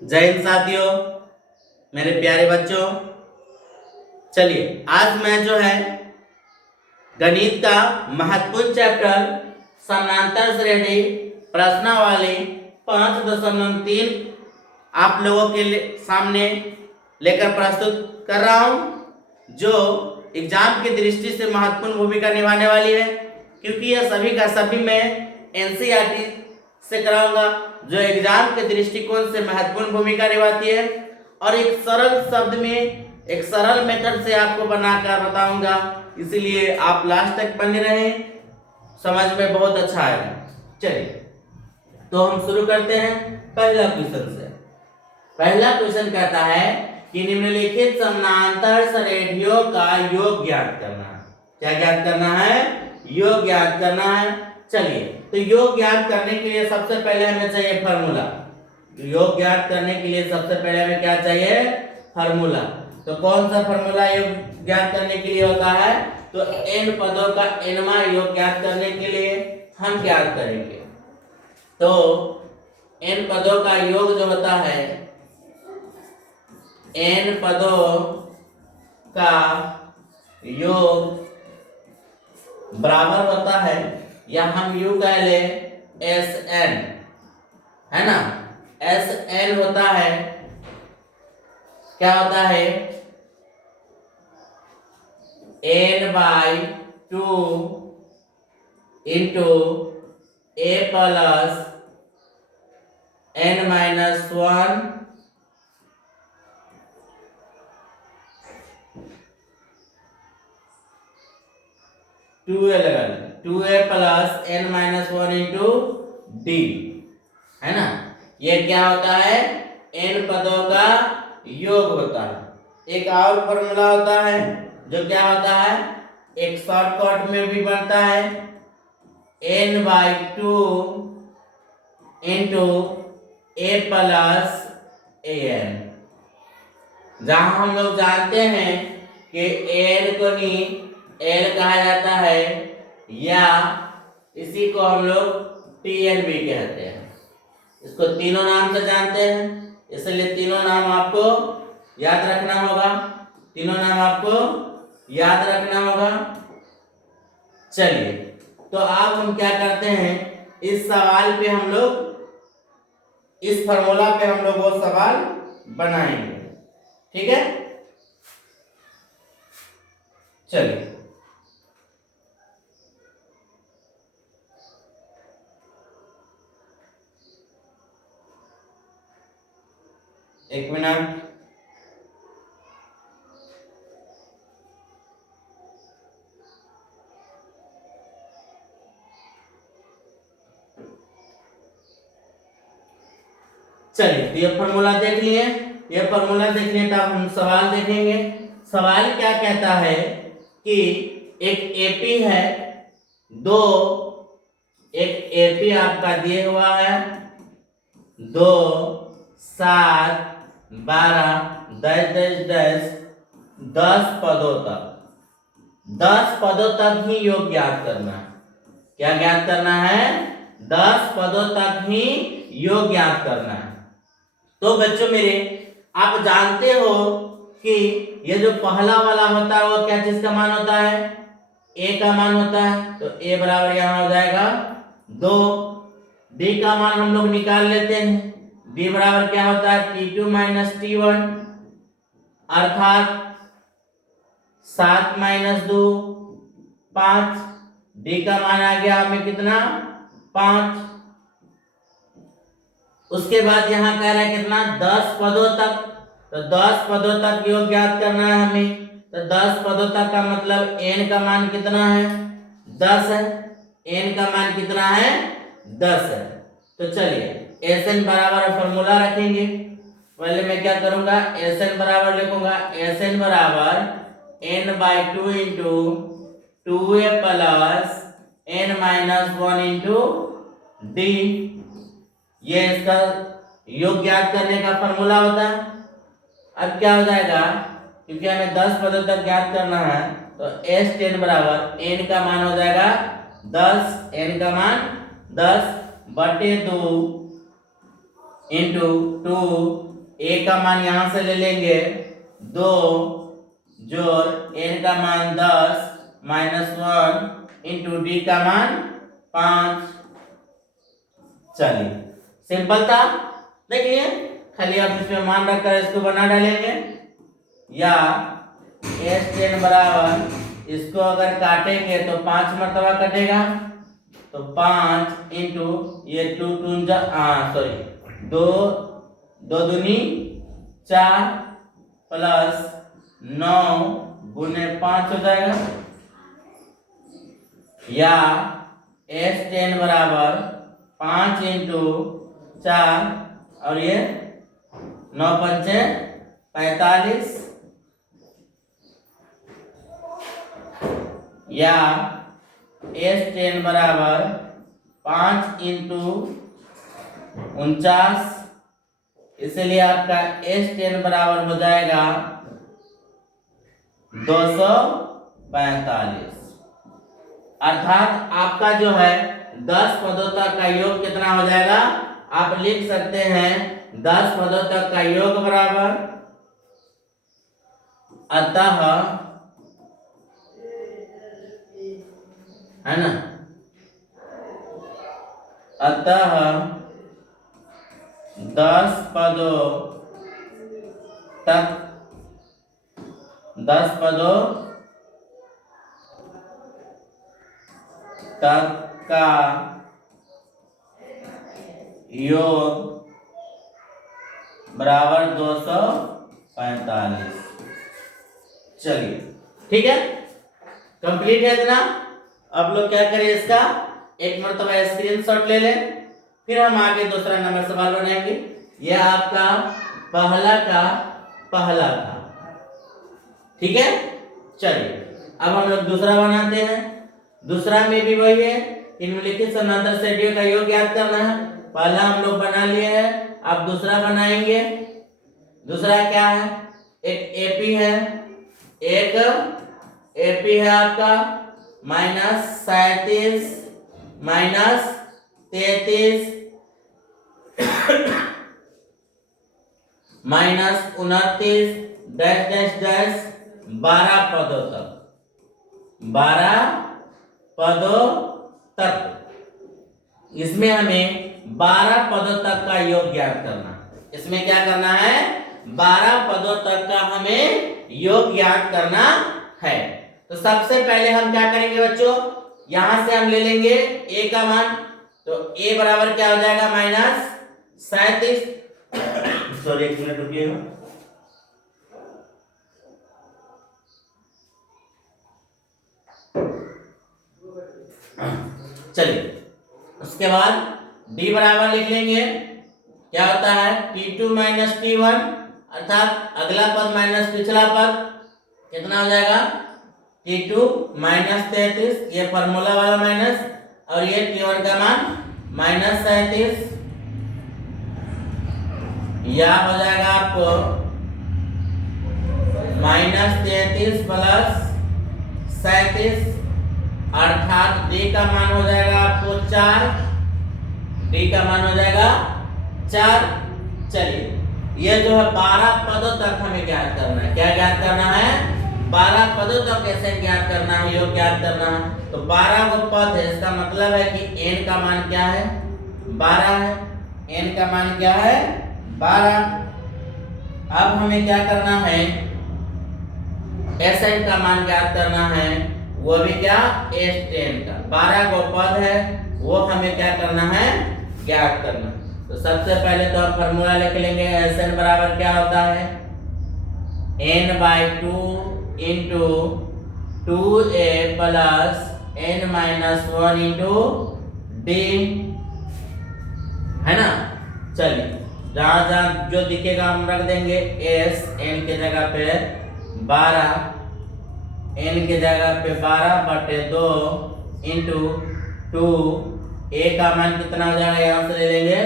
जय हिंद साथियों, मेरे प्यारे बच्चों। चलिए आज मैं जो है गणित का महत्वपूर्ण चैप्टर समानांतर श्रेणी प्रश्नावली 5.3 आप लोगों के सामने लेकर प्रस्तुत कर रहा हूं, जो एग्जाम की दृष्टि से महत्वपूर्ण भूमिका निभाने वाली है, क्योंकि यह सभी का सभी मैं एनसीईआरटी से कराऊंगा, जो एग्जाम के दृष्टिकोण से महत्वपूर्ण भूमिका निभाती है, और एक सरल शब्द में एक सरल मेथड से आपको बनाकर बताऊंगा। इसीलिए आप लास्ट तक बने रहें, समझ में बहुत अच्छा आएगा। चलिए तो हम शुरू करते हैं पहला क्वेश्चन से। पहला क्वेश्चन कहता है कि निम्नलिखित समानांतर श्रेणियों का योग ज्ञात करना। क्या ज्ञात करना है? योग ज्ञात करना है। चलिए तो योग ज्ञात करने के लिए सबसे पहले हमें चाहिए फार्मूला। योग ज्ञात करने के लिए सबसे पहले हमें क्या चाहिए? फार्मूला। तो कौन सा फार्मूला योग ज्ञात करने के लिए होता है? तो n पदों का nवां योग ज्ञात करने के लिए हम क्या करेंगे? तो n पदों का योग जो होता है, n पदों का योग बराबर होता है, या हम यू कह ले Sn, है ना। Sn होता है, क्या होता है? n/2 into a plus n-1 2a लगा लें, 2a plus n-1 into d, है ना। ये क्या होता है? n पदों का योग होता है। एक और फॉर्मूला होता है जो क्या होता है, एक शॉर्टकट में भी बनता है, n/2 into a plus an, जहां हम लोग जानते हैं कि an को ही l कहा जाता है, या इसी को हम लोग tn भी कहते हैं। इसको तीनों नाम से जानते हैं, इसलिए तीनों नाम आपको याद रखना होगा। तीनों नाम आपको याद रखना होगा। चलिए तो अब हम क्या करते हैं, इस सवाल पे हम लोग, इस फार्मूला पे हम लोग वो सवाल बनाएंगे, ठीक है। चलिए एक मिनट। चलिए तो ये फार्मूला देख लिए, ये फार्मूला देख लिए, तब हम सवाल देखेंगे। सवाल क्या कहता है कि एक एपी है, दो, एक एपी आपका दिए हुआ है 2, 7, 12, 10 पदों तक, 10 पदों तक ही योग ज्ञात करना है। क्या ज्ञात करना है? 10 पदों तक ही योग ज्ञात करना है। तो बच्चों मेरे, आप जानते हो कि ये जो पहला वाला होता है वो क्या चीज का मान होता है? a का मान होता है। तो a बराबर यहां हो जाएगा 2। d का मान हम लोग निकाल लेते हैं, d बराबर क्या होता है? t2 माइनस t1, अर्थात 7 माइनस 2 5। d का मान आ गया हमें कितना? 5। उसके बाद यहाँ कह रहा है कितना? 10 पदों तक। तो 10 पदों तक योग ज्ञात करना है हमें। तो 10 पदों तक का मतलब n का मान कितना है? 10 है। n का मान कितना है? 10 है। तो चलिए Sn बराबर फॉर्मूला रखेंगे। पहले मैं क्या करूंगा, Sn बराबर लिखूंगा, Sn बराबर n/2 into 2a plus n-1 into d। ये इसका योग ज्ञात करने का फॉर्मूला होता है। अब क्या हो जाएगा, क्योंकि हमें 10 पदों तक ज्ञात करना है, तो S10 बराबर n का मान हो जाएगा 10, n का मान 10/2 इंटू 2 ए का मान यहां से ले लेंगे 2 जोड़ एन का मान 10 -1 इंटू डी का मान 5। चलिए सिंपल था, देखिए खाली आप इसमें मान रखकर इसको बना डालेंगे, या S10 बराबर इसको अगर काटेंगे तो 5 मरतबा कटेगा, तो 5 इंटू ये 2 सॉरी 2 2 दूनी 4 प्लस 9 गुने 5 हो जाएगा, या S10 बराबर 5 इंटू 4 और ये 9 पंचे 45, या S10 बराबर 5 इंटू 49, इसलिए आपका S10 बराबर हो जाएगा 245। अर्थात आपका जो है 10 पदों तक का योग कितना हो जाएगा, आप लिख सकते हैं 10 पदों तक का योग बराबर, अतः है ना, अतः 10 पदों तक 10 पदों तक का योग बराबर 245। चलिए ठीक है, कंप्लीट है इतना। अब लोग क्या करें, इसका एक मरतबा स्क्रीनशॉट ले लें, फिर हम आगे दूसरा नंबर सवाल बनाएंगे। यह आपका पहला का पहला था, ठीक है। चलिए अब हम लोग दूसरा बनाते हैं। दूसरा में भी वही है, निम्नलिखित समांतर श्रेणियों का योग ज्ञात करना है। पहला हम लोग बना लिए हैं, अब दूसरा बनाएंगे। दूसरा क्या है, एक एपी है, एक एपी है आपका -37 -33 -29 डैश डैश डैश 12 पदों तक, 12 पदों तक। इसमें हमें 12 पदों तक का योग ज्ञात करना है। इसमें क्या करना है, 12 पदों तक का हमें योग ज्ञात करना है। तो सबसे पहले हम क्या करेंगे बच्चों, यहां से हम ले लेंगे a का मान, तो a बराबर क्या हो जाएगा -37, सॉरी एक मिनट रुकिएगा। चलिए उसके बाद d बराबर लिख लेंगे, क्या होता है T2 - T1, अर्थात अगला पद माइनस पिछला पद, कितना हो जाएगा T2 -33, ये फॉर्मूला वाला माइनस, और ये T1 का मान -37, या हो जाएगा आपको -33 प्लस 37, अर्थात D का मान हो जाएगा आपको 4, D का मान हो जाएगा 4। चलिए ये जो है 12 पदों तक हमें ज्ञात करना है। क्या ज्ञात करना है, 12 पदों तक कैसे ज्ञात करना है, योग ज्ञात करना है। तो 12 वो पद है, इसका मतलब है कि n का मान क्या है 12 है, n का मान क्या है 12। अब हमें क्या करना है, Sn का मान ज्ञात करना है, वो भी क्या S10 का 12 को पद है, वो हमें क्या करना है ज्ञात करना। तो सबसे पहले तो हम फॉर्मूला लिख लेंगे, Sn बराबर क्या होता है n/2 into 2a plus n-1 into d, है ना। चलिए जहां जहां जो दिखेगा हम रख देंगे, s n के जगह पे 12, n के जगह पे 12/2 इंटू 2, a का मान कितना हो जाएगा, यहां से ले लेंगे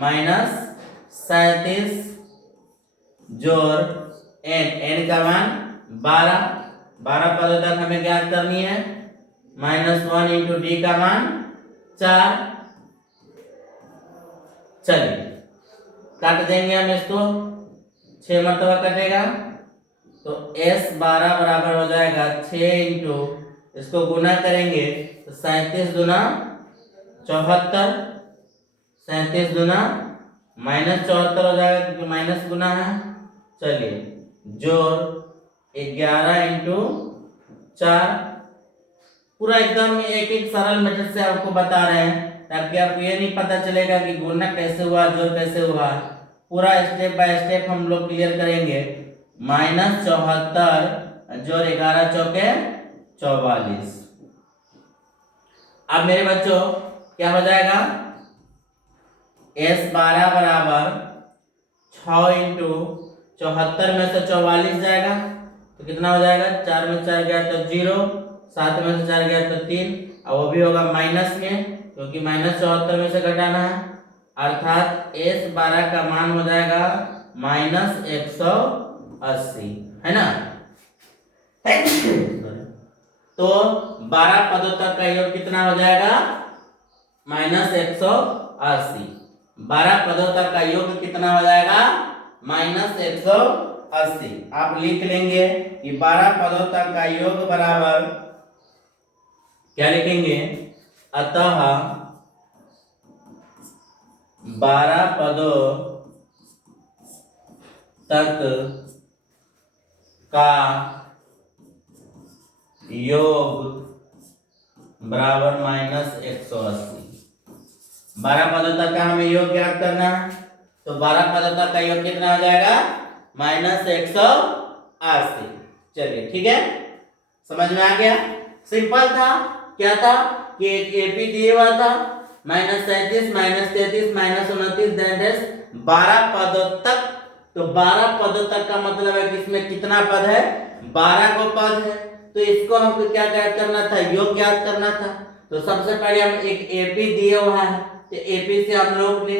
-37 जोड़ n का मान 12 पदों तक हमें ज्ञात करनी है, -1 इंटू d का मान 4। चलिए काट देंगे हम इसको, 6 मरतबा कटेगा तो S12 बराबर हो जाएगा 6 इंटू, इसको गुना करेंगे तो 37 दूना 74, 37 दूना -74 हो जाएगा क्योंकि माइनस गुना है। चलिए जोड़ 11 इंटू 4, पूरा एकदम एक एक सरल मेथड से आपको बता रहे हैं ताकि आपको ये नहीं पता चलेगा कि गुणा कैसे हुआ जोड़ कैसे हुआ, पूरा स्टेप बाय स्टेप हम लोग क्लियर करेंगे। -74 जोड़ 11 चौके 44। अब मेरे बच्चों क्या हो जाएगा, S12 बराबर 6 इंटू 74 में से 44 जाएगा तो कितना हो जाएगा, 4 में 4 गया तो 0, 7 में से 4 गया तो 3, और वो भी होगा माइनस में क्योंकि -74 में से घटाना है, अर्थात S12 का मान हो जाएगा -180, है ना। तो 12 पदों तक का योग कितना हो जाएगा, -180। 12 पदों तक का योग कितना हो जाएगा, -180। आप लिख लेंगे कि 12 पदों तक का योग बराबर क्या लिखेंगे, अतः 12 पदों तक का योग बराबर -180। 12 पदों तक का हमें योग ज्ञात करना है तो 12 पदों तक का योग कितना हो जाएगा, -180। चलिए ठीक है, समझ में आ गया। सिंपल था, क्या था कि एक एपी दिया हुआ था -37 -33 -29 दैट इज 12 पदों तक। तो 12 पदों तक का मतलब है कि इसमें कितना पद है, 12 को पद है, तो इसको हमको क्या ज्ञात करना था, योग ज्ञात करना था। तो सबसे पहले हम एक एपी दिया हुआ है तो एपी से हम लोग ने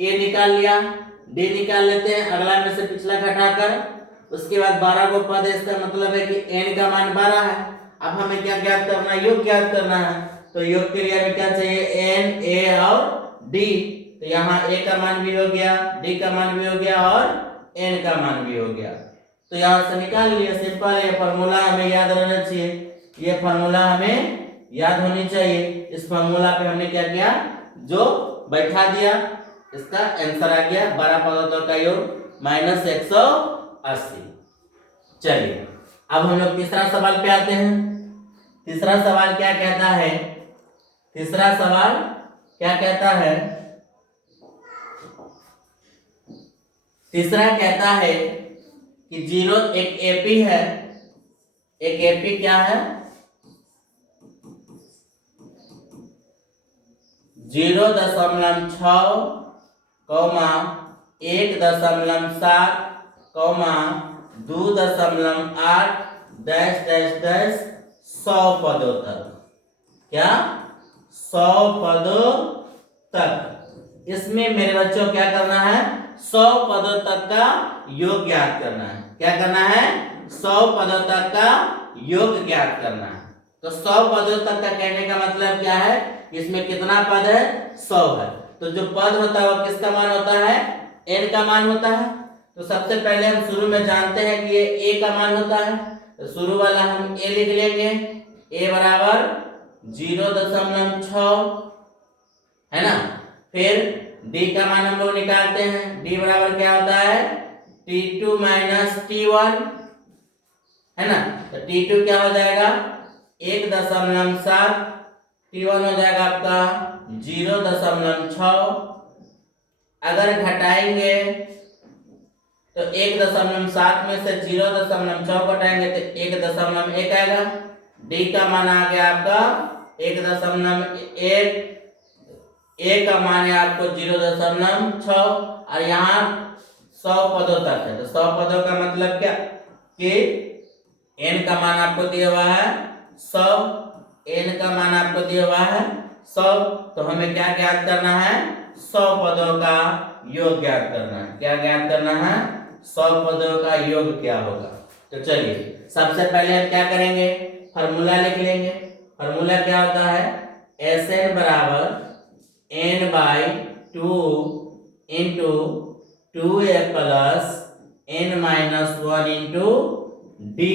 ए निकाल लिया, डी निकाल लेते हैं, अगला में से पिछला घटाकर, उसके बाद 12 को पद है, इसका मतलब है कि n का मान 12 है। अब हमें क्या ज्ञात करना है, योग ज्ञात करना है। तो योग के लिए हमें क्या चाहिए, n, a और d। तो यहाँ a का मान भी हो गया, d का मान भी हो गया और n का मान भी हो गया। तो यहाँ से निकाल लिया, सिंपल है। फॉर्मूला हमें याद रहना चाहिए, ये फॉर्मूला हमें याद होनी चाहिए। इस फॉर्मूला पे हमने क्या किया, जो बैठा दिया, इसका आंसर आ गया 12 पदों तक का योग -180। चलिए अब हम लोग तीसरा सवाल पे आते हैं। तीसरा सवाल क्या कहता है, तीसरा सवाल क्या कहता है, तीसरा कहता है कि 0 एक एपी है, एक एपी क्या है, 0.6, 1.7, 2.8 डैश डैश डैश 100 पदों तक। क्या, 100 पदों तक। इसमें मेरे बच्चों क्या करना है, 100 पदों तक का योग ज्ञात करना है। क्या करना है, 100 पदों तक का योग ज्ञात करना है। तो 100 पदों तक का कहने का मतलब क्या है, इसमें कितना पद है, 100 है। तो जो पद होता है वो किसका मान होता है, n का मान होता है। तो सबसे पहले हम शुरू में जानते हैं कि ये a का मान होता है, तो शुरू वाला हम a लिख लेंगे, a बराबर 0.6 है ना। फिर d का मान हम लोग निकालते हैं, d बराबर क्या होता है, t2 माइनस t1 है ना। तो t2 क्या हो जाएगा 1.7, t1 हो जाएगा आपका 0.6। अगर घटाएंगे तो 1.7 में से 0.6 घटाएंगे तो 1.1 आएगा। d का मान आ गया आपका 1.1, a का मान है आपको 0.6 और यहाँ 100 पदों तक है। तो 100 पदों का मतलब क्या कि n का मान आपको दिया हुआ है 100, n का मान आपको दिया हुआ है 100। तो हमें क्या ज्ञात करना है, 100 पदों का योग ज्ञात करना है। क्या ज्ञात करना है, 100 पदों का योग क्या होगा। तो चलिए सबसे पहले हम क्या करेंगे, फॉर्मूला लिख लेंगे। फॉर्मूला क्या होता है, Sn बराबर n/2 into 2a plus n minus 1 into D.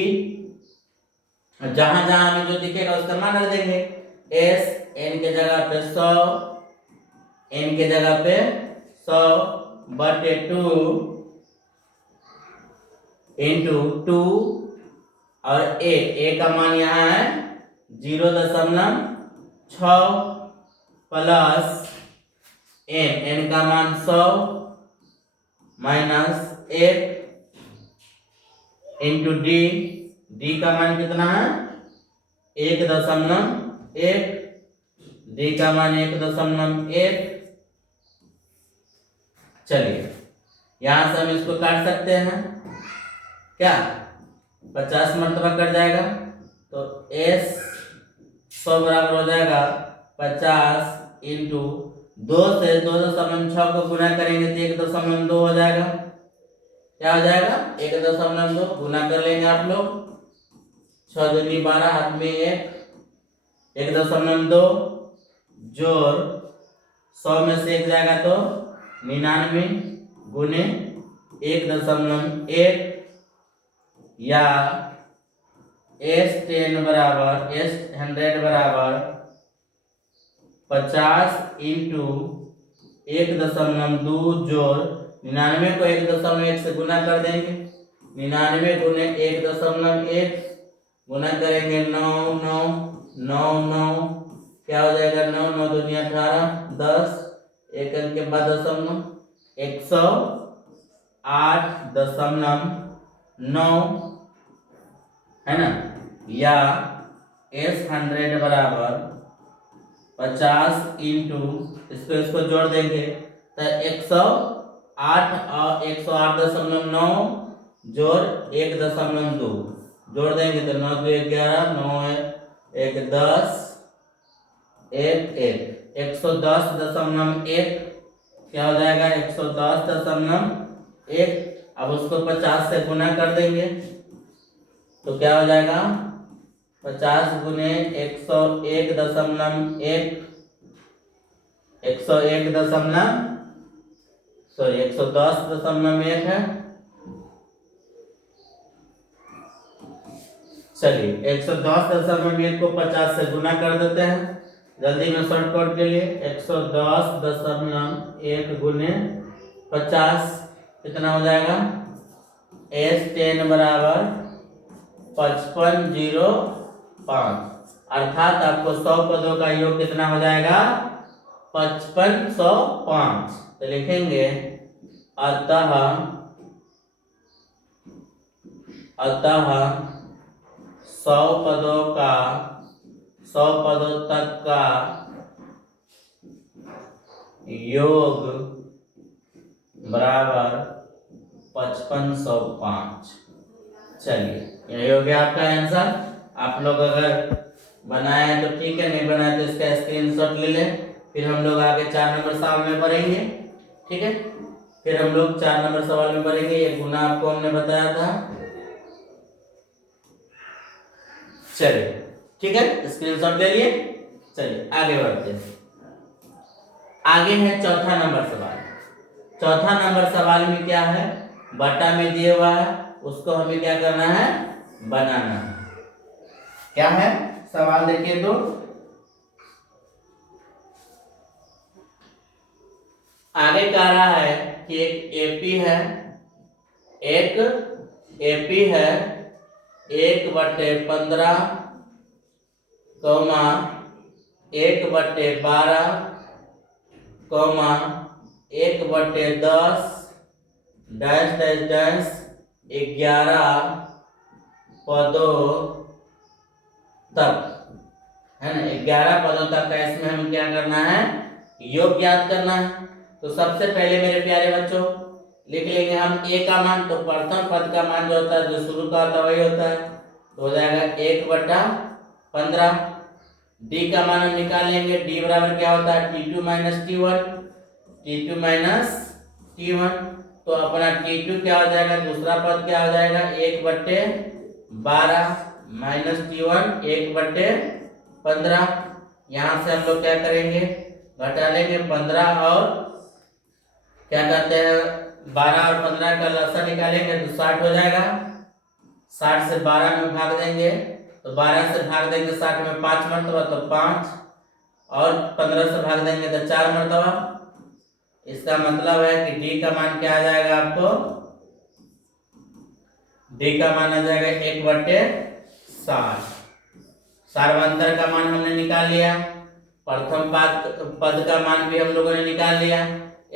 जहां जहां हमें जो दिखेगा उसका मान रख देंगे। s n के जगह पे 100, n के जगह पे 100 बटे 2 इंटू 2 और a का मान यहाँ है 0.6 प्लस n का मान 100 माइनस 1 इंटू डी का मान कितना है 1.1, डी का मान 1.1। चलिए यहां से हम इसको काट सकते हैं क्या, 50 मरतबा कट जाएगा तो s 100 बराबर हो जाएगा 50 इंटू 2 से 2.6 को गुना करेंगे तो 1.2 हो जाएगा। क्या हो जाएगा 1.2 गुना कर लेंगे आप लोग, 6 दूनी 12 हाथ में 1.2 जोड़ 100 में से 1 जाएगा तो 99 गुने 1.1 या S100 बराबर 50 इंटू 1.2 जोड़ 99 को 1.1 से गुना कर देंगे, 99 गुने 1.1 गुना करेंगे 9 9 9 9 क्या हो जाएगा 9 9 दूनी 18 10 एक अंक के बाद दशमलव 108.9 है ना, या S100 बराबर 50 इंटू इसको जोड़ देंगे तो 108 और 108.9 जोड़ 1.2 जोड़ देंगे तो 9 2 11 9 1 10 1 1 110.1 क्या हो जाएगा 110.1। अब उसको 50 से गुना कर देंगे तो क्या हो जाएगा 50 गुने 101.1 110.1 है। चलिए 110.1 को 50 से गुना कर देते हैं जल्दी में शॉर्टकट के लिए। 110.1 गुने 50 कितना हो जाएगा S10 बराबर 5505, अर्थात आपको 100 पदों का योग कितना हो जाएगा 5505। तो लिखेंगे अतः 100 पदों तक का योग बराबर 5505। चलिए यही हो गया आपका आंसर। आप लोग अगर बनाए तो ठीक है, नहीं बनाए तो इसका स्क्रीनशॉट ले लें। फिर हम लोग आगे 4 नंबर सवाल में पढ़ेंगे, ठीक है। फिर हम लोग 4 नंबर सवाल में पढ़ेंगे। ये गुना आपको हमने बताया था। चलिए ठीक है, स्क्रीनशॉट ले लिए। चलिए आगे बढ़ते हैं। आगे है चौथा नंबर सवाल। चौथा नंबर सवाल में क्या है, बटा में दिया हुआ है, उसको हमें क्या करना है बनाना है। क्या है सवाल देखिए तो, आगे कह रहा है कि एक एपी है, 1/15 comma 1/12 comma 1/10 dash dash dash 11 पदों तक है ना। 11 पदों तक का इसमें हम क्या करना है योग ज्ञात करना है। तो सबसे पहले मेरे प्यारे बच्चों लिख लेंगे हम a का मान। तो प्रथम पद का मान जो होता है, जो शुरू का होता है वही होता है, तो हो जाएगा 1/15। d का मान हम निकाल लेंगे। d बराबर क्या होता है t2 माइनस t1। तो अपना t2 क्या हो जाएगा, दूसरा पद क्या हो जाएगा 1/12 माइनस t1 1/15। यहाँ से हम लोग क्या करेंगे घटा लेंगे 15 और क्या कहते हैं 12 और 15 का लसा निकालेंगे तो 60 हो जाएगा। 60 से 12 में भाग देंगे तो 12 से भाग देंगे 60 में 5 मरतबा तो 5, और 15 से भाग देंगे तो 4 मरतबा। इसका मतलब है कि डी का मान क्या आ जाएगा आपको, डी का मान आ जाएगा 1/60। सार्वंतर का मान हमने निकाल लिया, प्रथम पद का मान भी हम लोगों ने निकाल लिया,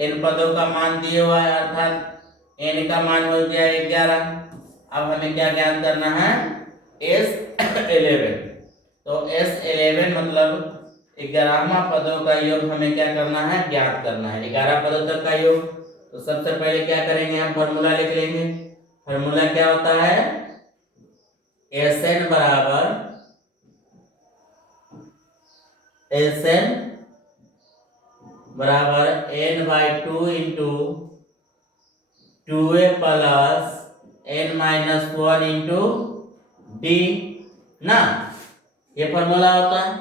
n पदों का मान दिए हुआ है अर्थात n का मान हो गया 11। अब हमें क्या ज्ञात करना है, S11। तो S11 मतलब 11वां पदों का योग हमें क्या करना है, ज्ञात करना है, 11 पदों तक का योग। तो सबसे पहले क्या करेंगे, हम फॉर्मूला लिख लेंगे। फॉर्मूला क्या होता है, Sn बराबर n/2 into 2a plus n-1 into D ना, ये फॉर्मूला होता है।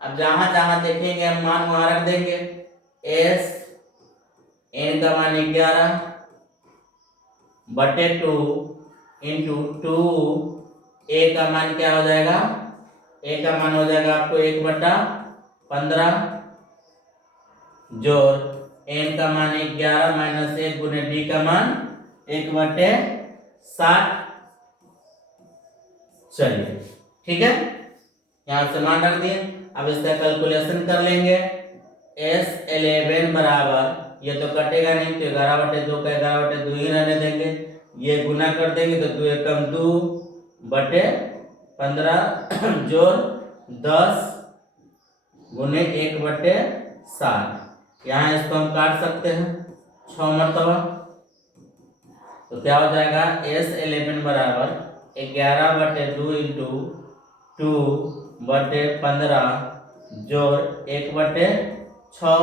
अब जहां जहां देखेंगे हम मान वहां रख देंगे। s n का मान 11/2 इंटू 2 a का मान क्या हो जाएगा, a का मान हो जाएगा आपको 1/15 जोड़ n का मान 11 माइनस 1 गुने d का मान 1/60। चलिए ठीक है, यहां से मान रख दिए। अब इसका कैलकुलेशन कर लेंगे। S11 बराबर, ये तो कटेगा नहीं तो 11/2 का 11/2 ही रहने देंगे, ये गुना कर देंगे तो 2 एकम 2/15 जोड़ 10 गुने 1/60। यहाँ इसको हम काट सकते हैं 6 मरतबा। तो क्या हो जाएगा, S11 बराबर 11/2 इंटू 2/15 जोड़ 1/6।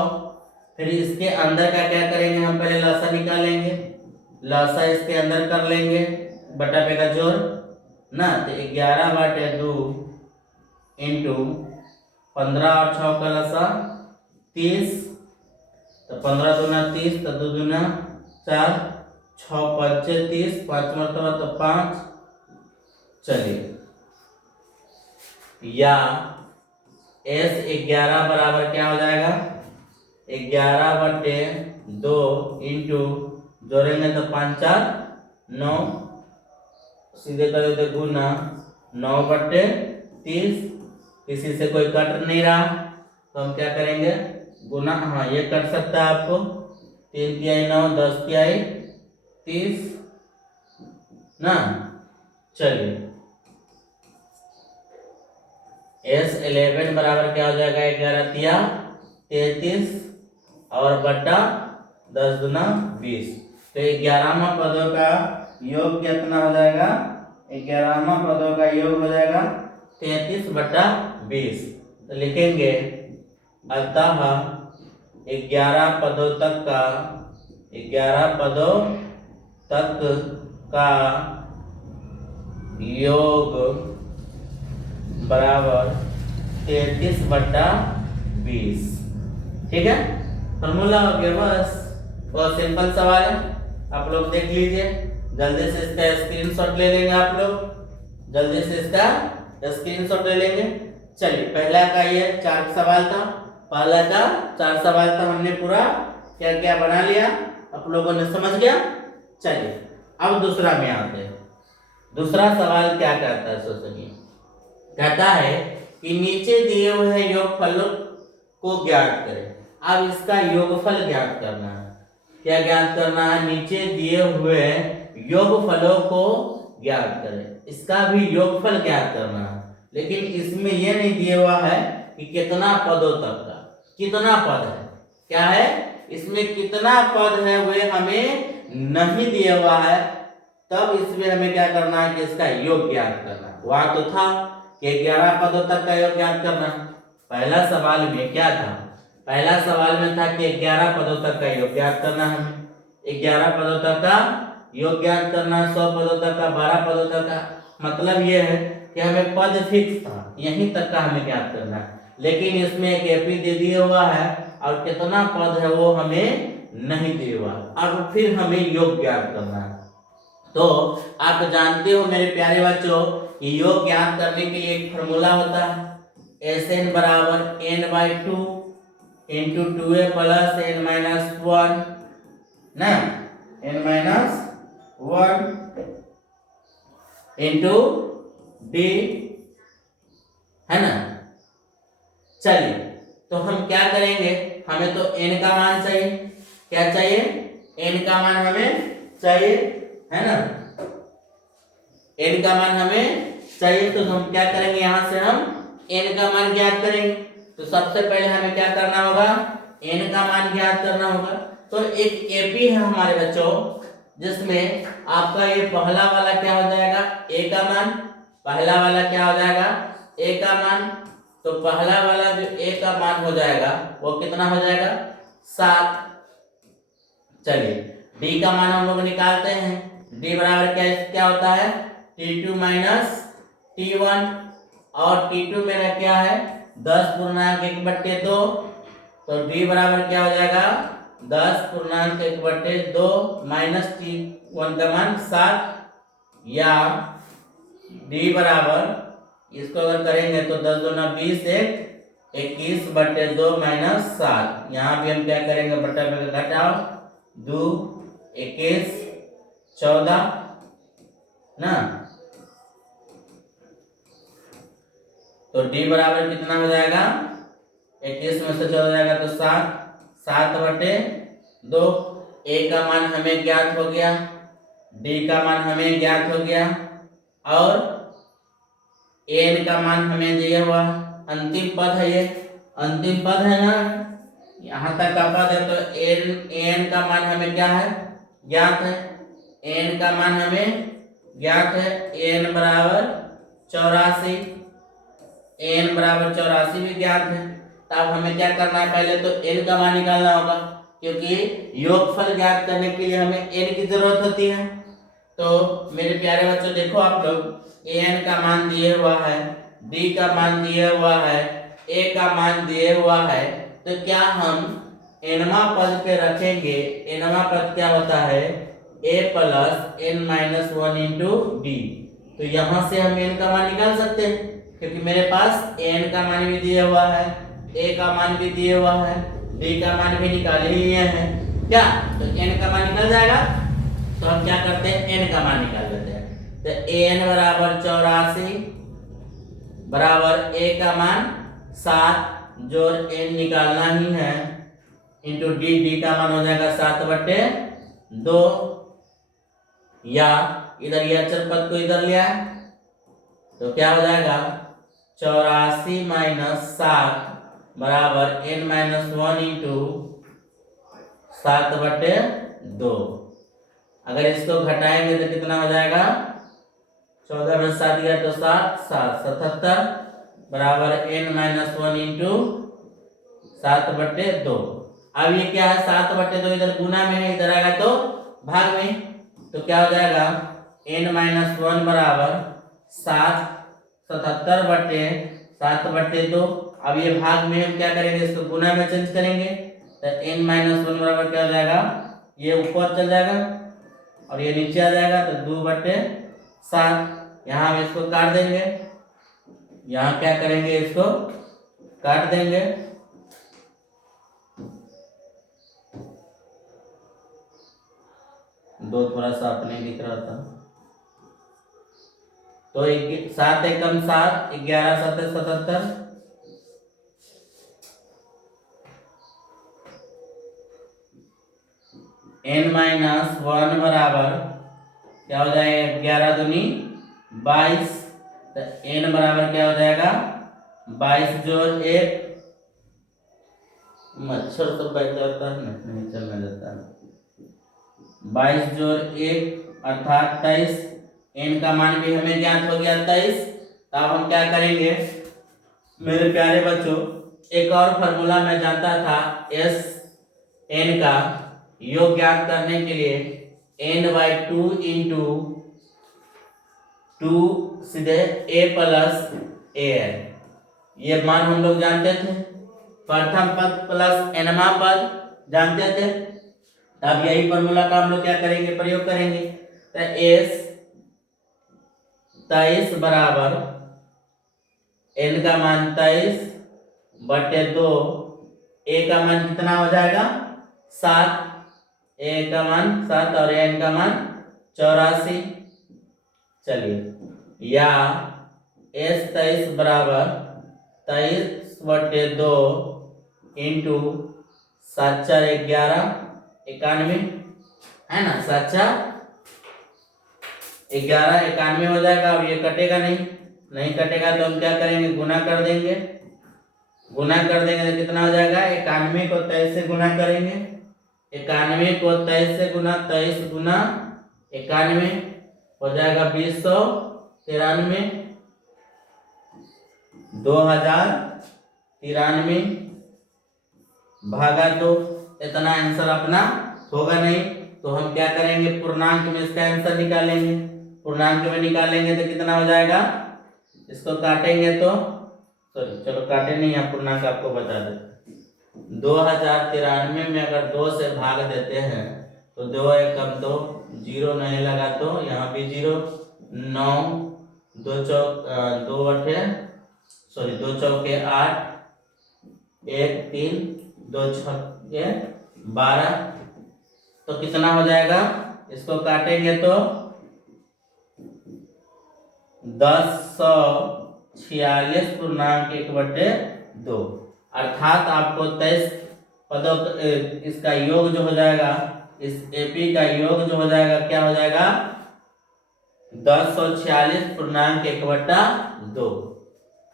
फिर इसके अंदर का क्या करेंगे, हम पहले लसा निकालेंगे, लसा इसके अंदर कर लेंगे, बटा पे का जोड़ ना, तो 11/2 इंटू 15 और 6 का लसा 30, तो 15 दूना 30, तो 2 दूना 4, 6 5 30, 5 मरतबा तो 5। चलिए, या S11 बराबर क्या हो जाएगा, 11/2 इंटू जोड़ेंगे तो 5 4 9, सीधे कर देते गुना 9/30। किसी से कोई कट नहीं रहा तो हम क्या करेंगे, गुना, हाँ ये कट सकता है आपको, 3 तिहाई 9, 10 तिहाई 30 ना। चलिए, S11 बराबर क्या हो जाएगा, 11 तिया 33 और बट्टा 10 दूना 20। तो 11वां पदों का योग कितना हो जाएगा, 11वां पदों का योग हो जाएगा 33/20। तो लिखेंगे अतः 11 पदों तक का, 11 पदों तक का योग बराबर 33/20। ठीक है, फॉर्मूला हो गया बस, बहुत सिंपल सवाल है, आप लोग देख लीजिए। जल्दी से इसका स्क्रीनशॉट ले लेंगे आप लोग, जल्दी से इसका स्क्रीनशॉट ले लेंगे। चलिए, पहला का ये 4 सवाल था, पहला का 4 सवाल था, हमने पूरा क्या क्या बना लिया, आप लोगों ने समझ गया। चलिए अब दूसरा में आते हैं। दूसरा सवाल क्या कहता है, सोचिए, कहता है कि नीचे दिए हुए योगफलों को ज्ञात करें। अब इसका योगफल ज्ञात करना है। क्या ज्ञात करना है, नीचे दिए हुए योगफलों को ज्ञात करें, इसका भी योगफल ज्ञात करना है। लेकिन इसमें यह नहीं दिया हुआ है कि कितना पदों तक का, कितना पद है, क्या है इसमें कितना पद है वह हमें नहीं दिया हुआ है। तब इसमें हमें क्या करना है कि इसका योग ज्ञात करना है। वहां तो था कि 11 पदों तक का योग ज्ञात करना। पहला सवाल में क्या था, पहला सवाल में था कि 11 पदों तक का योग ज्ञात करना है, हमें 11 पदों तक का योग ज्ञात करना है, 100 पदों तक का, 12 पदों तक का। मतलब यह है कि हमें पद फिक्स था, यहीं तक का हमें ज्ञात करना है। लेकिन इसमें एक एपी दे दिया हुआ है और कितना पद है वो हमें नहीं दिए हुआ। अब फिर हमें योग ज्ञात करना है। तो आप जानते हो मेरे प्यारे बच्चों, योग ज्ञात करने के लिए एक फॉर्मूला होता है, Sn बराबर n/2 into 2a plus n-1 ना, n-1 इंटू d, है ना। चलिए, तो हम क्या करेंगे, हमें तो n का मान चाहिए। क्या चाहिए? n का मान हमें चाहिए, है ना। n का मान हमें चाहिए, तो हम क्या करेंगे, यहां से हम n का मान ज्ञात करेंगे। तो सबसे पहले हमें क्या करना होगा, n का मान ज्ञात करना होगा। तो एक एपी है हमारे बच्चों, जिसमें आपका ये पहला वाला क्या हो जाएगा, a का मान, पहला वाला क्या हो जाएगा, a का मान। तो पहला वाला जो a का मान हो जाएगा वो कितना हो जाएगा, 7। चलिए, d का मान हम लोग निकालते हैं। d बराबर क्या होता है, t2 माइनस t1, और t2 मेरा क्या है, 10/1/2। तो d बराबर क्या हो जाएगा, 10/1/2 माइनस t1 का मान 7, या d बराबर, इसको अगर करेंगे तो 10 दूना 20, 21/2 माइनस 7। यहाँ भी हम क्या करेंगे, बटा में घटाओ, 2 21 14 ना। तो d बराबर कितना हो जाएगा, 21 में से 14 जाएगा तो 7/2। a का मान हमें ज्ञात हो गया, d का मान हमें ज्ञात हो गया, और n का मान हमें दिया हुआ। अंतिम पद है, ये अंतिम पद है ना, यहाँ तक का पद है। तो n का मान हमें क्या है, ज्ञात है। n का मान हमें ज्ञात है, n बराबर 84, n बराबर 84 भी ज्ञात है। तब हमें क्या करना है, पहले तो n का मान निकालना होगा, क्योंकि योगफल ज्ञात करने के लिए हमें n की जरूरत होती है। तो मेरे प्यारे बच्चों देखो, आप लोग n का मान दिए हुआ है, d का मान दिया हुआ है, a का मान दिए हुआ है। तो क्या हम nवां पद पे रखेंगे, nवां पद क्या होता है, a plus n-1 into d। तो यहाँ से हम n का मान निकाल सकते हैं, क्योंकि मेरे पास n का मान भी दिया हुआ है, a का मान भी दिया हुआ है, d का मान भी निकाले लिए हैं। क्या, तो n का मान निकल जाएगा। तो हम क्या करते हैं, n का मान निकाल लेते हैं। तो n बराबर 84 बराबर a का मान 7 जोड़ n निकालना ही है, इंटू d का मान हो जाएगा 7/2, या इधर ये अचर पद को इधर लिया है, तो क्या हो जाएगा, 84 माइनस 7 बराबर n-1 इंटू 7/2। अगर इसको घटाएंगे तो कितना हो जाएगा, 14 में 7 गया तो 7 7 77 बराबर n-1 इंटू 7/2। अब ये क्या है, 7/2 इधर गुना में है, इधर आएगा तो भाग में। तो क्या हो जाएगा, n-1 बराबर 7 77/7/2। अब ये भाग में हम क्या करेंगे, इसको गुना में चेंज करेंगे। तो n-1 बराबर क्या हो जाएगा, ये ऊपर चल जाएगा और ये नीचे आ जाएगा, तो 2/7। यहाँ हम इसको काट देंगे, यहाँ क्या करेंगे, इसको काट देंगे। दो थोड़ा सा अपने दिख रहा था। तो 7 एकम 7, 11 7 77, n-1 बराबर क्या हो जाएगा, 11 दूनी 22। तो n बराबर क्या हो जाएगा, 22 जोड़ 1, मच्छर तो बैठ जाता है, नहीं चलने देता है। 22 जोड़ 1 अर्थात 23। n का मान भी हमें ज्ञात हो गया 23। अब हम क्या करेंगे मेरे प्यारे बच्चों, एक और फॉर्मूला मैं जानता था, s n का योग ज्ञात करने के लिए n/2 इंटू 2 सीधे a प्लस an, ये मान हम लोग जानते थे। प्रथम पद प्लस nवां पद जानते थे, अब यही फॉर्मूला का हम लोग क्या करेंगे, प्रयोग करेंगे। तो एस 23 बराबर एन का मान 23/2, ए का मान कितना हो जाएगा 7, ए का मान 7 और एन का मान 84। चलिए, या एस 23 बराबर 23/2 इंटू 7 4 11 91, है ना, 7 4 11 91 हो जाएगा। अब ये कटेगा नहीं कटेगा तो हम क्या करेंगे, गुना कर देंगे। गुना कर देंगे तो कितना हो जाएगा, 91 को 23 से गुना करेंगे, 91 को 23 से गुना, 23 गुना 91 हो जाएगा 2093, 2093 भागा 2। इतना आंसर अपना होगा नहीं, तो हम क्या करेंगे, पूर्णांक में इसका आंसर निकालेंगे। पूर्णांक में निकालेंगे तो कितना हो जाएगा, इसको काटेंगे तो सॉरी चलो काटे नहीं, आप पूर्णांक आपको बता देते। 2093 में अगर 2 से भाग देते हैं तो 2 एकम 2, 0 नहीं लगा तो यहाँ भी 0, 9 2 चौके 8, 1 3 2 छक्के 12, तो कितना हो जाएगा, इसको काटेंगे तो 1046/2, अर्थात आपको 23 पदों इसका योग जो हो जाएगा, इस एपी का योग जो हो जाएगा क्या हो जाएगा 1046/1/2,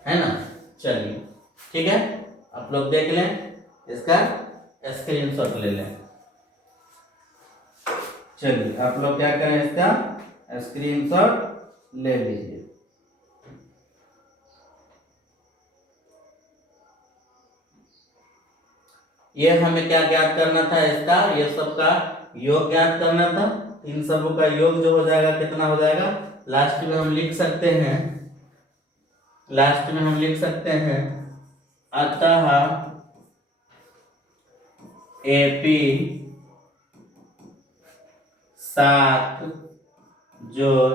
है ना। चलिए ठीक है, आप लोग देख लें, इसका स्क्रीनशॉट ले लें। चलिए आप लोग क्या करें, इसका स्क्रीनशॉट ले लीजिए। ये हमें क्या ज्ञात करना था, इसका ये सब का योग ज्ञात करना था। इन सबों का योग जो हो जाएगा कितना हो जाएगा, लास्ट में हम लिख सकते हैं, अतः एपी 7 जोड़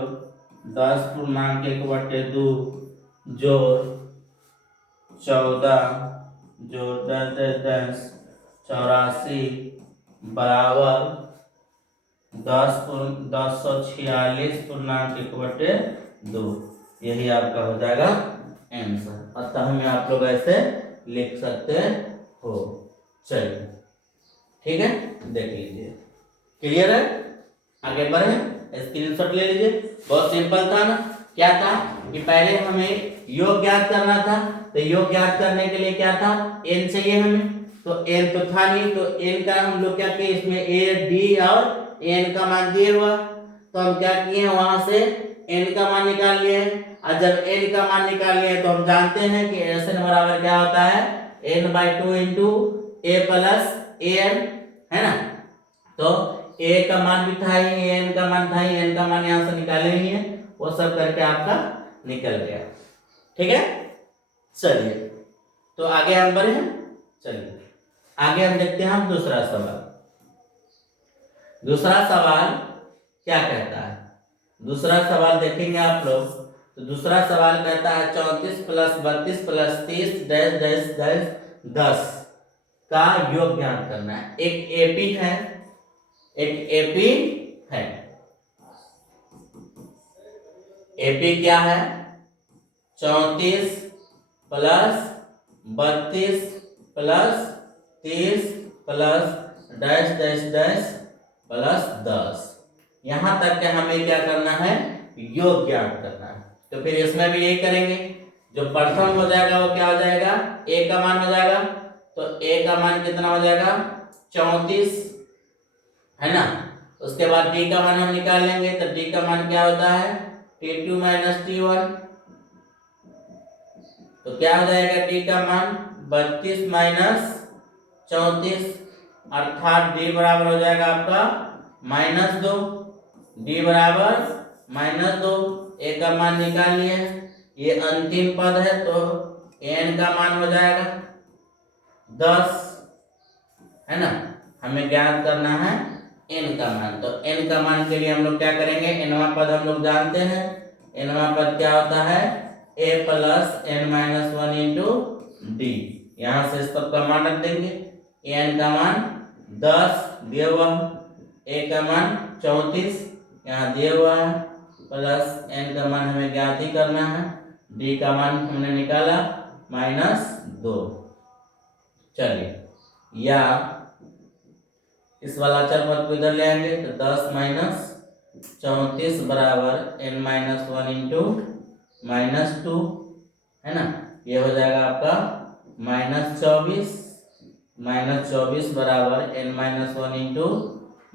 10/1/2 जोड़ 14 जोड़ 10 84 बराबर 1046/1/2, यही आपका हो जाएगा आंसर। अतः में आप लोग ऐसे लिख सकते हो। चलिए ठीक है, देख लीजिए, क्लियर है। आगे बढ़े, स्क्रीनशॉट ले लीजिए। बहुत सिंपल था ना, क्या था कि पहले हमें योग ज्ञात करना था, तो योग ज्ञात करने के लिए क्या था, n चाहिए हमें, तो n तो था नहीं, तो n का हम लोग क्या किए, इसमें a d और n का मान दिए हुआ, तो हम क्या किए वहां से n का मान निकाल लिए। और जब n का मान निकाल लिए तो हम जानते हैं कि Sn बराबर क्या होता है, n/2 into a plus an, है ना। तो a का मान भी था ही, n का मान था ही, n का मान यहाँ से निकाले ही है, वो सब करके आपका निकल गया। ठीक है, चलिए तो आगे हम बढ़े। चलिए आगे हम देखते हैं हम दूसरा सवाल। दूसरा सवाल क्या कहता है, दूसरा सवाल देखेंगे आप लोग। तो दूसरा सवाल कहता है 34 + 32 + 30 - 10 का योग ज्ञात करना है। एक एपी है, एपी क्या है, 34 + 32 + 30 + 10 यहां तक के हमें क्या करना है, योग ज्ञात करना है। तो फिर इसमें भी यही करेंगे, जो प्रथम हो जाएगा वो क्या हो जाएगा, a का मान हो जाएगा, तो a का मान कितना हो जाएगा 34, है ना। उसके बाद d का मान हम निकाल लेंगे, तो d का मान क्या होता है t2 - t1, तो क्या हो जाएगा d का मान 32 - 34, अर्थात d बराबर हो जाएगा आपका -2, d बराबर -2, a का मान निकाल लिए, ये अंतिम पद है, तो n का मान हो जाएगा 10, है ना। हमें ज्ञात करना है n का मान। तो n का मान के लिए हम लोग क्या करेंगे, nवां पद हम लोग जानते हैं। nवां पद क्या होता है, a plus n minus one into D. यहाँ से इस पद का मान रख देंगे। n का मान 10 दिया हुआ है, a का मान 34 यहाँ दिया हुआ है, प्लस n का मान हमें ज्ञात ही करना है, d का मान हमने निकाला -2। चलिए, या इस वाला अचर पद को इधर ले आएंगे तो 10 माइनस 34 बराबर n माइनस वन इंटू -2 है ना। ये हो जाएगा आपका -24 बराबर n माइनस वन इंटू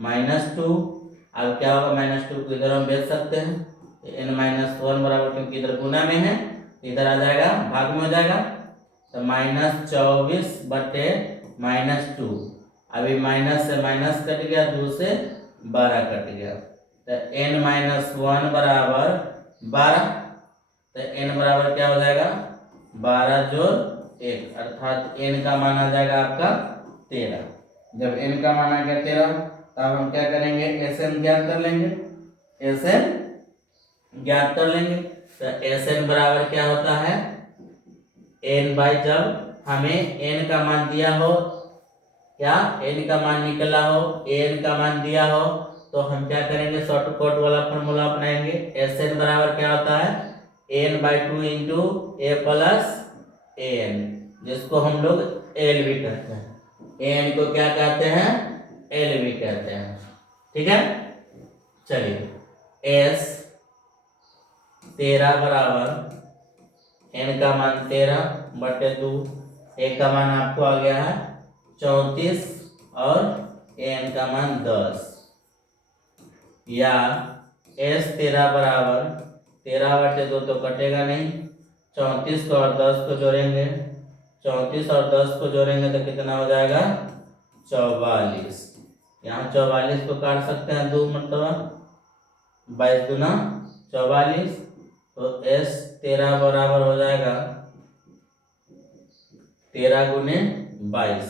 -2। अब क्या होगा, -2 को इधर हम भेज सकते हैं, n माइनस वन बराबर, क्योंकि इधर गुना में है इधर आ जाएगा भाग में हो जाएगा, तो -24 बटे -2। अभी माइनस से माइनस कट गया, 2 से 12 कट गया, तो n माइनस वन बराबर 12। तो n बराबर क्या हो जाएगा, 12 जोड़ 1, अर्थात n का मान आ जाएगा आपका 13। जब n का मान आ गया 13, तब हम क्या करेंगे, Sn ज्ञात कर लेंगे। Sn ज्ञात कर लेंगे तो Sn बराबर क्या होता है, n बाई, जब हमें n का मान दिया हो, क्या n का मान निकला हो, n का मान दिया हो, तो हम क्या करेंगे, शॉर्टकट वाला फॉर्मूला अपनाएंगे। Sn बराबर क्या होता है, n by 2 into A plus an, जिसको हम लोग l भी कहते हैं। an को क्या कहते हैं, l भी कहते हैं। ठीक है, चलिए, s 13 बराबर n का मान 13 बटे 2, a का मान आपको आ गया है 34 और n का मान 10, या s 13 बराबर 13 बटे 2 तो कटेगा नहीं, 34 को और 10 को जोड़ेंगे, 34 और 10 को जोड़ेंगे तो कितना हो जाएगा, 44। यहाँ 44 को काट सकते हैं, 2 मतलब 22 दूना 44, तो s 13 बराबर हो जाएगा 13 गुने 22,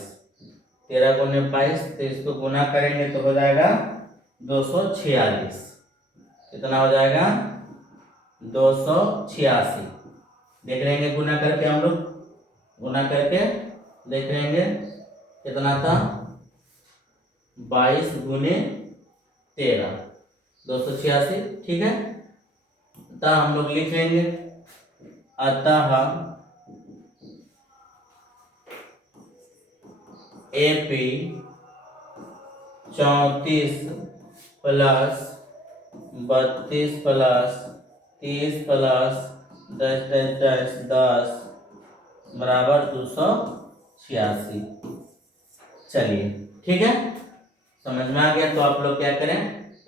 13 गुने 22, तो इसको गुना करेंगे तो हो जाएगा 246। कितना हो जाएगा, 286। देख लेंगे गुना करके, हम लोग गुना करके देख लेंगे कितना था, 22 गुने 13 286। ठीक है, अतः हम लोग लिख लेंगे, अतः AP 34 प्लस 32 प्लस 30 प्लस 10 बराबर 286। चलिए, ठीक है, समझ में आ गया। तो आप लोग क्या करें,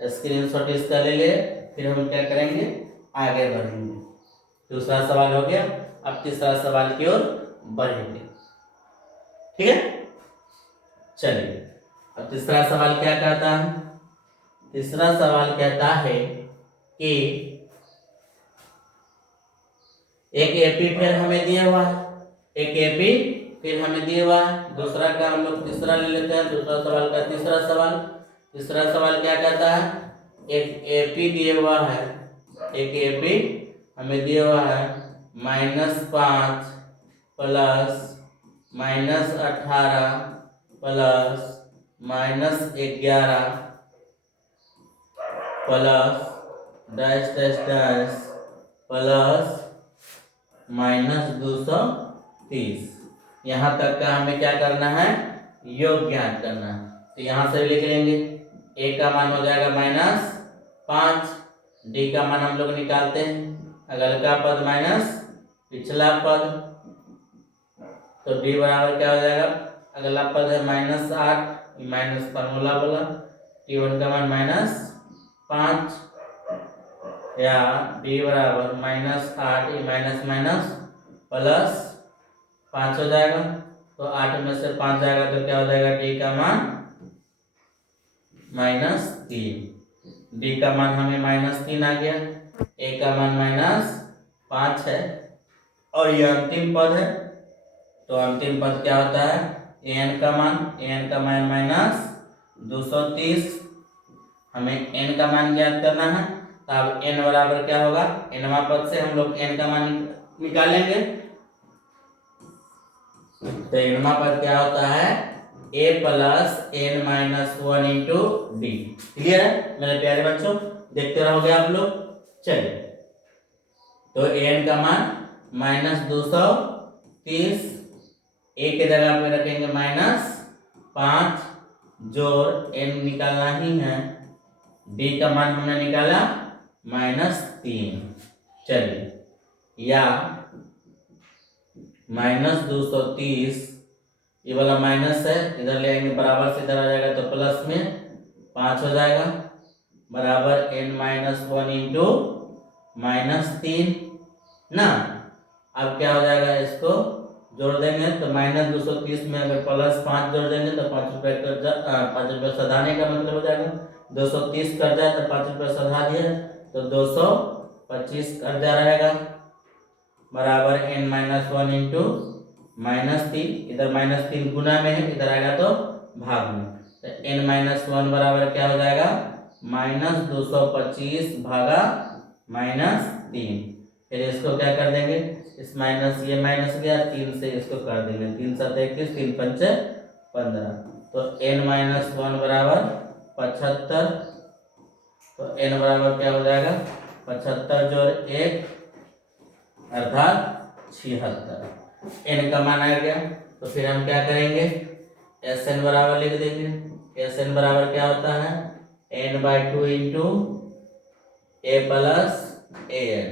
स्क्रीनशॉट इसका ले ले, फिर हम क्या करेंगे, आगे बढ़ेंगे। दूसरा सवाल हो गया, अब तीसरा सवाल की ओर बढ़ेंगे। ठीक है, चलिए, अब तीसरा सवाल क्या कहता है, तीसरा सवाल कहता है कि एक एपी फिर हमें दिया हुआ है, एक एपी फिर हमें दिया हुआ है। दूसरा का हम लोग तीसरा ले लेते हैं, दूसरा सवाल का तीसरा सवाल। तीसरा सवाल क्या कहता है, एक एपी दिया हुआ है, एक एपी हमें दिया हुआ है -5 plus -18 plus -11 plus dash plus -230। यहाँ तक का हमें क्या करना है, योग ज्ञात करना है। तो यहाँ से लिख लेंगे, a का मान हो जाएगा -5, d का मान हम लोग निकालते हैं, अगल का पद माइनस पिछला पद, तो d बराबर क्या हो जाएगा, अगला पद है -8, माइनस फार्मूला बोला, t1 का मान -5, या d बराबर -8 माइनस माइनस प्लस 5 हो जाएगा, तो 8 में से 5 जाएगा तो क्या हो जाएगा, d का मान -3। d का मान हमें -3 आ गया, a का मान -5 है, और ये अंतिम पद है, तो अंतिम पद क्या होता है, an का मान -230 हमें n का मान ज्ञात करना है। तो अब n बराबर क्या होगा, nवा पद से हम लोग n का मान निकालेंगे। तो nवा पद क्या होता है, a plus n minus one into D. Clear है मेरे प्यारे बच्चों, देखते रहोगे आप लोग। चलिए, तो n का मान -230, a के जगह पे रखेंगे -5 जोड़ n निकालना ही है, d का मान हमने निकाला -3। चलिए, या -230, ये वाला माइनस है, इधर ले आएंगे बराबर से इधर आ जाएगा तो प्लस में 5 हो जाएगा, बराबर n माइनस वन इंटू -3 ना। अब क्या हो जाएगा, इसको जोड़ देंगे तो -230 में अगर +5 जोड़ देंगे तो 5 रुपये ₹5 सधाने का मतलब हो जाएगा। 230 कर जाए तो 5 रुपये सधा दिए तो 225 कर जा रहेगा, बराबर n माइनस वन इंटू -3, इधर -3 गुना में है, इधर आएगा तो भाग में। तो n माइनस वन बराबर क्या हो जाएगा, -225 भागा -3। फिर इसको क्या कर देंगे, इस माइनस ये माइनस गया, 3 से इसको कर देंगे, 3 7 21, 3 5 15। तो n माइनस वन बराबर 75। तो n बराबर क्या हो जाएगा, 75 जोड़ 1 अर्थात 76। n का मान आ गया, तो फिर हम क्या करेंगे, Sn बराबर लिख देंगे। Sn बराबर क्या होता है, n/2 into a plus an।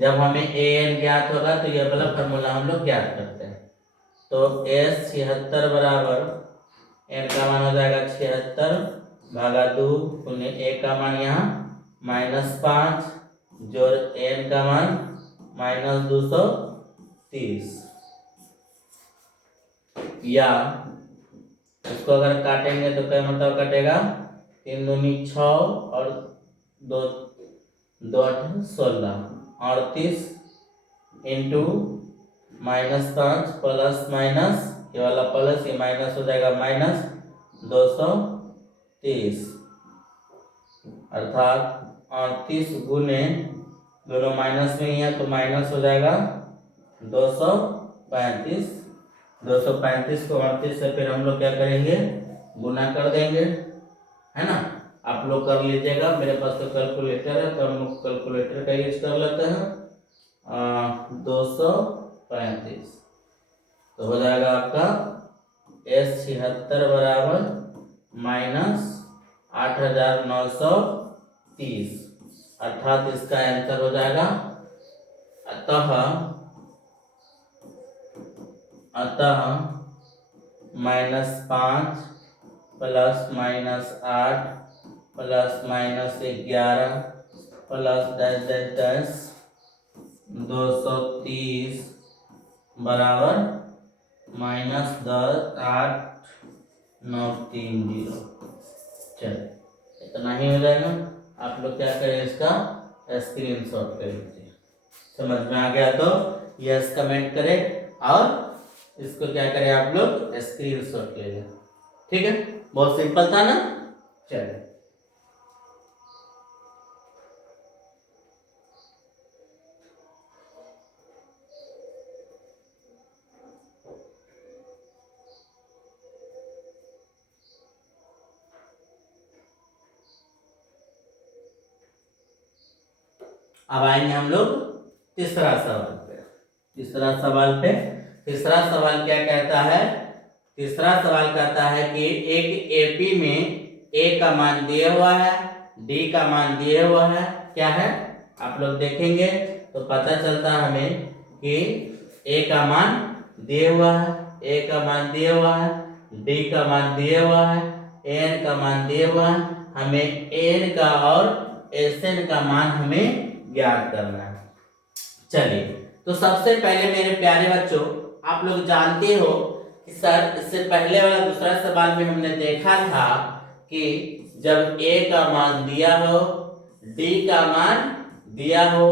जब हमें an ज्ञात होगा तो यह वाला फॉर्मूला हम लोग ज्ञात करते हैं। तो s 76 बराबर n का मान हो जाएगा 76 भागा 2 पुण्य a का मान यहाँ -5 जोड़ n का मान -230, या इसको अगर काटेंगे तो क्या मतलब कटेगा, 3 दूनी 6 और 2 2 16, 38 इंटू -5 प्लस माइनस, ये वाला प्लस ये माइनस हो जाएगा -230, अर्थात 38 गुने, दोनों माइनस में ही है तो माइनस हो जाएगा 235। 235 को 38 से फिर हम लोग क्या करेंगे, गुना कर देंगे, है ना। आप लोग कर लीजिएगा, मेरे पास तो कैलकुलेटर है तो हम लोग कैलकुलेटर का यूज कर लेते हैं। 235 तो हो जाएगा आपका S 76 बराबर -8930, अर्थात इसका आंसर हो जाएगा, अतः -5 प्लस -8 प्लस -11 प्लस 10 230 बराबर -10,8,930। चलो, इतना ही हो जाएगा। आप लोग क्या करें, इसका स्क्रीनशॉट कर लीजिए। समझ में आ गया तो यस कमेंट करें और इसको क्या करें, आप लोग स्क्रीनशॉट ले लें। ठीक है, बहुत सिंपल था ना। चलिए, अब आएंगे हम लोग तीसरा सवाल पे। तीसरा सवाल क्या कहता है, तीसरा सवाल कहता है कि एक एपी में ए का मान दिया हुआ है, डी का मान दिया हुआ है, क्या है आप लोग देखेंगे तो पता चलता है हमें कि ए का मान दिया हुआ है, ए का मान दिया हुआ है, डी का मान दिया हुआ है, एन का मान दिया हुआ है। हमें एन का और एसएन का मान हमें ज्ञात करना है। चलिए, तो सबसे पहले मेरे प्यारे बच्चों, आप लोग जानते हो कि सर इससे पहले वाला दूसरा सवाल में हमने देखा था कि जब ए का मान दिया हो, डी का मान दिया हो,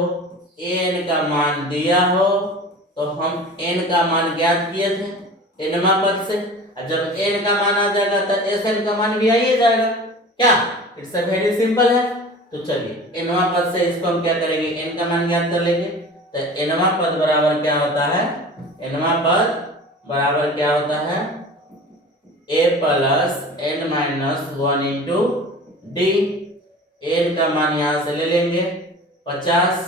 एन का मान दिया हो, तो हम एन का मान ज्ञात किए थे एनवा पद से। जब एन का मान आ जाएगा तो एस एन का मान भी आ ही जाएगा। क्या? इट्स अ वेरी सिंपल है। तो चलिए nवां पद से इसको हम क्या करेंगे, n का मान ज्ञात कर लेंगे। तो nवां पद बराबर क्या होता है, nवां पद बराबर क्या होता है, a plus n minus 1 into D. n का मान यहां से ले लेंगे 50,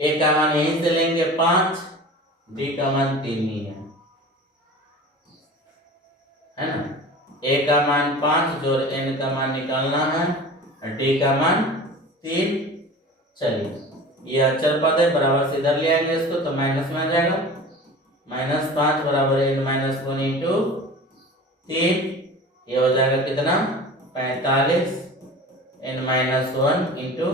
a का मान यहीं से लेंगे 5, d का मान 3 ही है ना। a का मान 5 जोड़ n का मान निकालना है, d का मान 3। चलिए ये अचर पद है, बराबर से इधर ले आएंगे इसको, तो माइनस में आ जाएगा। -5 बराबर n माइनस 1 इंटू 3, ये हो जाएगा कितना 45, n माइनस 1 इंटू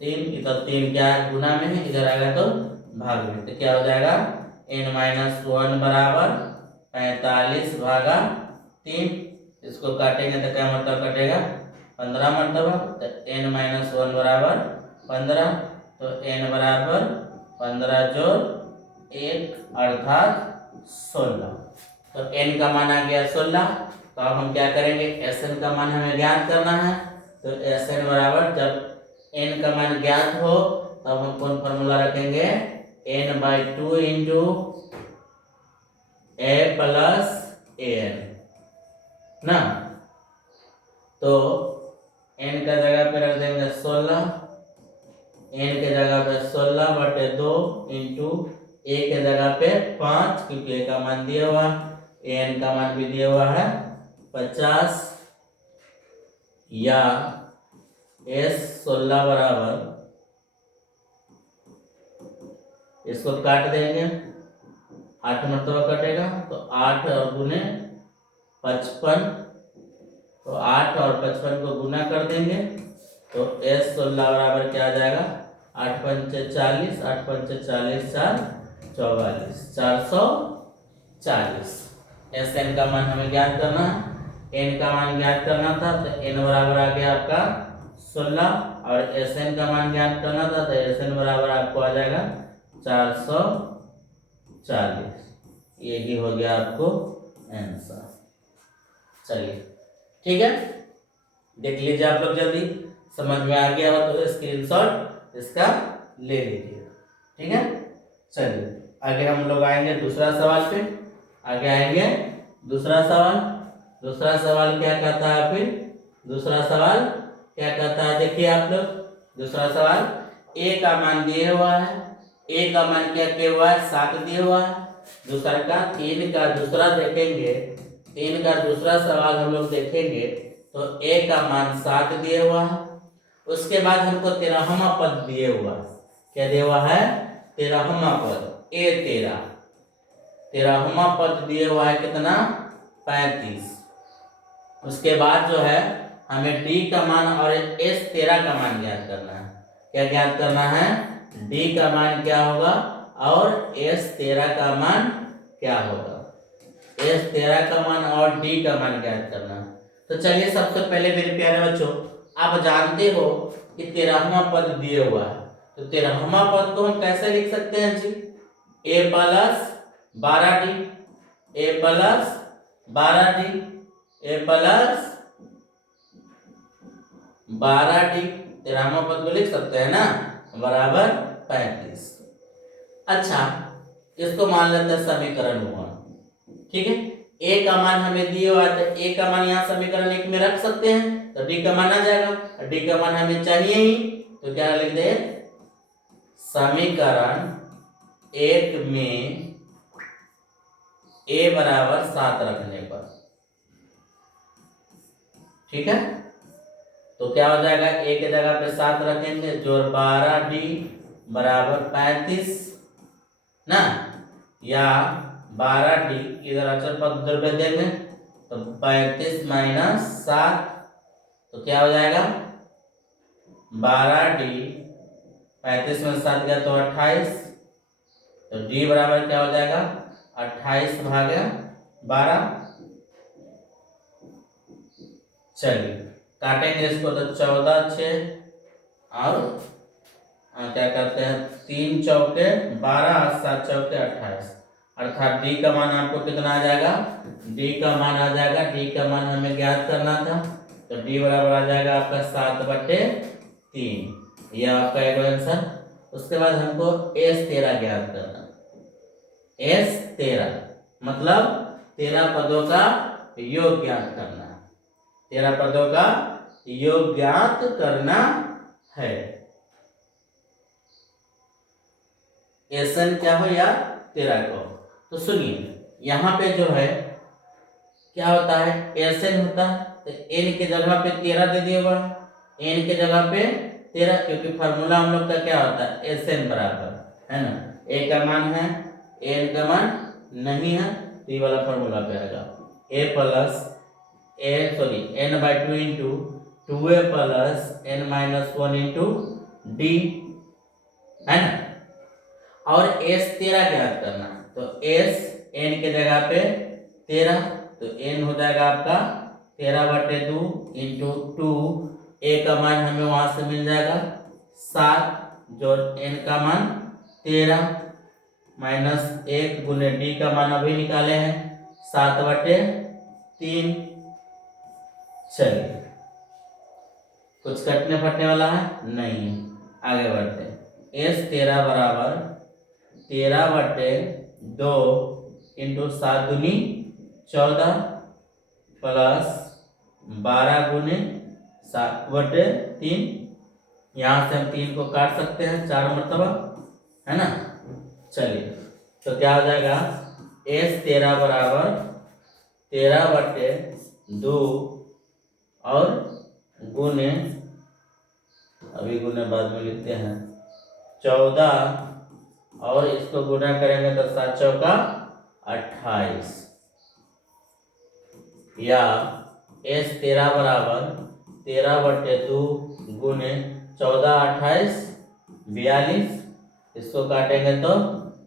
3, इधर 3 क्या है गुना में है, इधर आएगा तो भाग में। तो क्या हो जाएगा n माइनस 1 बराबर 45 भागा 3। इसको काटेंगे तो क्या मतलब कटेगा 15 मरतबा। तो n माइनस 1 बराबर 15, तो n बराबर 15 जोड़ 1 अर्थात 16। तो n का मान आ गया 16। तो अब हम क्या करेंगे, Sn का मान हमें ज्ञात करना है। तो Sn बराबर, जब n का मान ज्ञात हो तब हम कौन फॉर्मूला रखेंगे, n/2 into a plus an ना। तो n का जगह पे रख देंगे 16, n के जगह पे 16/2 इंटू a के जगह पे 5, क्योंकि a का मान दिया हुआ, an का मान भी दिया हुआ है 50, या S16 बराबर, इसको काट देंगे 8 मरतबा कटेगा, तो 8 और गुने 55, तो 8 और 55 को गुना कर देंगे, तो S16 बराबर क्या आ जाएगा 8 पंचे 40, 8 पंचे 40, 4 44, 440। Sn का मान हमें ज्ञात करना है, n का मान ज्ञात करना था, तो n बराबर आ गया आपका 16, और Sn का मान ज्ञात करना था, तो Sn बराबर आपको आ जाएगा 440। यही हो गया आपको आंसर। चलिए ठीक है, देख लीजिए आप लोग, जल्दी समझ में आ गया हो तो स्क्रीनशॉट इसका ले लीजिए। ठीक है, चलिए आगे हम लोग आएंगे दूसरा सवाल पे। आगे आएंगे दूसरा सवाल। दूसरा सवाल क्या कहता है, फिर दूसरा सवाल क्या कहता है, देखिए आप लोग। दूसरा सवाल, a का मान दिया हुआ है, a का मान क्या किया हुआ है 7 दिया हुआ है। दूसरा का 3 का दूसरा देखेंगे, 3 का दूसरा सवाल हम लोग देखेंगे, तो a का मान 7 दिया हुआ है। उसके बाद हमको 13वां पद दिए हुआ है। क्या दिया हुआ है, 13वां पद, a13। 13वां पद दिया हुआ है कितना 35। उसके बाद जो है हमें d का मान और S13 का मान ज्ञात करना है। क्या ज्ञात करना है, d का मान क्या होगा और S13 का मान क्या होगा। S13 का मान और d का मान ज्ञात करना है। तो चलिए सबसे पहले मेरे प्यारे बच्चों, आप जानते हो कि 13वां पद दिया हुआ है, तो 13वां पद को हम कैसे लिख सकते हैं जी, a plus 12d, a plus 12d, a plus 12d, 13वां पद को लिख सकते हैं ना, बराबर 35। अच्छा, इसको मान लेते हैं समीकरण 1। ठीक है, a का मान हमें दिया हुआ है, तो a का मान यहाँ समीकरण 1 में रख सकते हैं, तो d का मान आ जाएगा, और d का मान हमें चाहिए ही, तो क्या लिख दे, समीकरण 1 में a बराबर 7 रखने पर। ठीक है, तो क्या हो जाएगा, a के जगह पे 7 रखेंगे, जोड़ 12d बराबर 35 ना, या 12d इधर अचर पद उधर पे देंगे, तो 35 माइनस 7, तो क्या हो जाएगा 12d, 35 में 7 गया तो 28, तो d बराबर क्या हो जाएगा 28 भागे 12। चलिए काटेंगे इसको, तो 14 6 और क्या करते हैं 3 चौके 12 और 7 चौके 28, अर्थात डी का मान आपको कितना आ जाएगा, डी का मान आ जाएगा, डी का मान हमें ज्ञात करना था, तो डी बराबर आ जाएगा आपका 7/3, यह आपका एक आंसर। उसके बाद हमको S13 ज्ञात करना, S13 मतलब 13 पदों का योग ज्ञात करना, 13 पदों का योग ज्ञात करना है। एसन क्या हो यार, 13 को। तो सुनिए यहाँ पे जो है क्या होता है, एसन होता है, तो एन के जगह पे 13 दे दिया हुआ, एन के जगह पे 13, क्योंकि फार्मूला हम लोग का क्या होता है, एसन बराबर है ना, ए का मान है, एन का मान नहीं है, तो ये वाला फार्मूला पे आएगा A plus n/2 into 2a plus n-1 into D, है ना। और S13 ज्ञात करना, तो S n के जगह पे 13, तो n हो जाएगा आपका 13/2 इंटू 2, a का मान हमें वहां से मिल जाएगा 7, जो n का मान 13 माइनस 1 गुने d का मान अभी निकाले हैं 7/3। चलिए कुछ कटने फटने वाला है नहीं, आगे बढ़ते हैं। S13 बराबर 13/2 इंटू 7 दूनी 14 प्लस 12 गुने 7/3, यहाँ से हम 3 को काट सकते हैं 4 मरतबा, है ना। चलिए तो क्या हो जाएगा, S13 बराबर 13/2 और गुने, अभी गुने बाद में लिखते हैं 14, और इसको गुना करेंगे तो 7 चौका 28, या S13 बराबर 13/2 गुने 14 28 42, इसको काटेंगे तो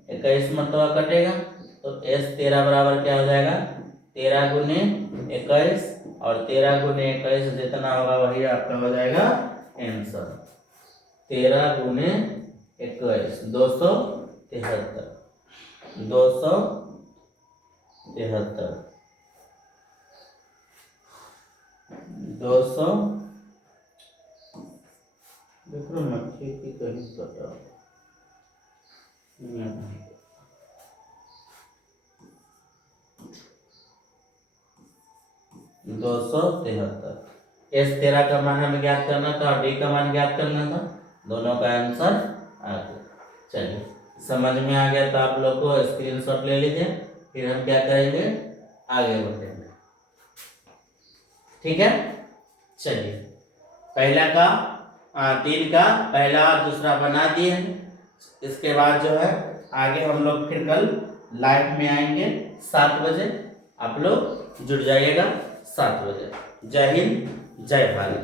21 मरतबा कटेगा, तो S13 बराबर क्या हो जाएगा, 13 गुने 21, और 13 गुने 21 जितना होगा वही आपका हो जाएगा आंसर। 13 गुने 21 273, 200 देखो मच्छी की कहीं कटा 273। S13 का मान हमें ज्ञात करना था और डी का मान ज्ञात करना था, दोनों का आंसर आ गया। चलिए समझ में आ गया तो आप लोग को स्क्रीनशॉट ले लीजिए, फिर हम क्या करेंगे, आगे बढ़ेंगे, ठीक है। चलिए पहला का 3 का पहला दूसरा बना दिए हैं, इसके बाद जो है आगे हम लोग फिर कल लाइव में आएंगे 7 बजे, आप लोग जुड़ जाइएगा 7 बजे। जय हिंद जय भारत।